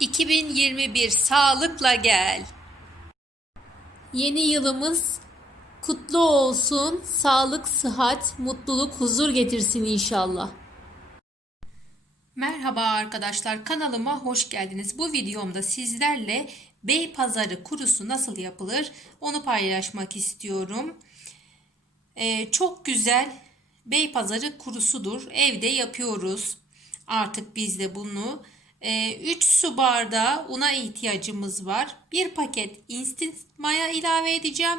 2021 sağlıkla gel. Yeni yılımız kutlu olsun. Sağlık, sıhhat, mutluluk, huzur getirsin inşallah. Merhaba arkadaşlar kanalıma hoş geldiniz. Bu videomda sizlerle Beypazarı kurusu nasıl yapılır onu paylaşmak istiyorum. Ee, çok güzel Beypazarı kurusudur. Evde yapıyoruz. Artık biz de bunu 3 su bardağı una ihtiyacımız var. 1 paket instant maya ilave edeceğim.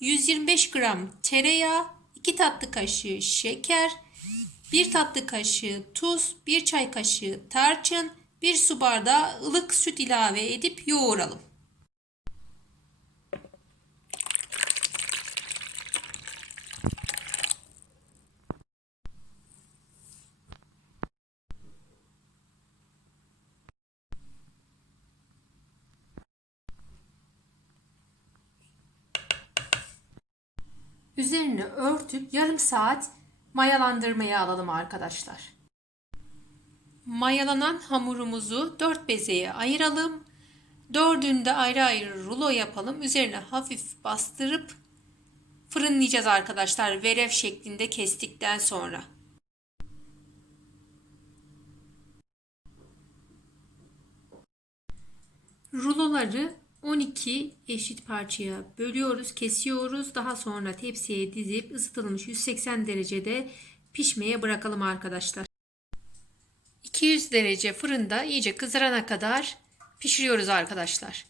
125 gram tereyağı, 2 tatlı kaşığı şeker, 1 tatlı kaşığı tuz, 1 çay kaşığı tarçın, 1 su bardağı ılık süt ilave edip yoğuralım. Üzerini örtüp yarım saat mayalandırmaya alalım arkadaşlar. Mayalanan hamurumuzu dört bezeye ayıralım. Dördünde ayrı ayrı rulo yapalım. Üzerine hafif bastırıp fırınlayacağız arkadaşlar. Verev şeklinde kestikten sonra. Ruloları 12 eşit parçaya bölüyoruz, kesiyoruz. Daha sonra tepsiye dizip ısıtılmış 180 derecede pişmeye bırakalım arkadaşlar. 200 derece fırında iyice kızarana kadar pişiriyoruz arkadaşlar.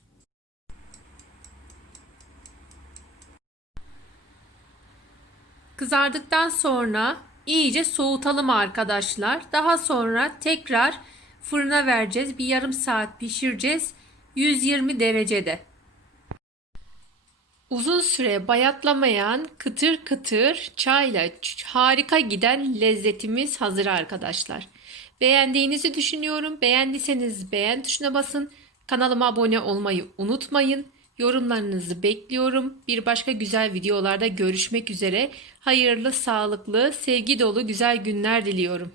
Kızardıktan sonra iyice soğutalım arkadaşlar. Daha sonra tekrar fırına vereceğiz. Bir yarım saat pişireceğiz. 120 derecede. Uzun süre bayatlamayan kıtır kıtır çayla harika giden lezzetimiz hazır arkadaşlar. Beğendiğinizi düşünüyorum. Beğendiyseniz beğen tuşuna basın. Kanalıma abone olmayı unutmayın. Yorumlarınızı bekliyorum. Bir başka güzel videolarda görüşmek üzere. Hayırlı, sağlıklı, sevgi dolu güzel günler diliyorum.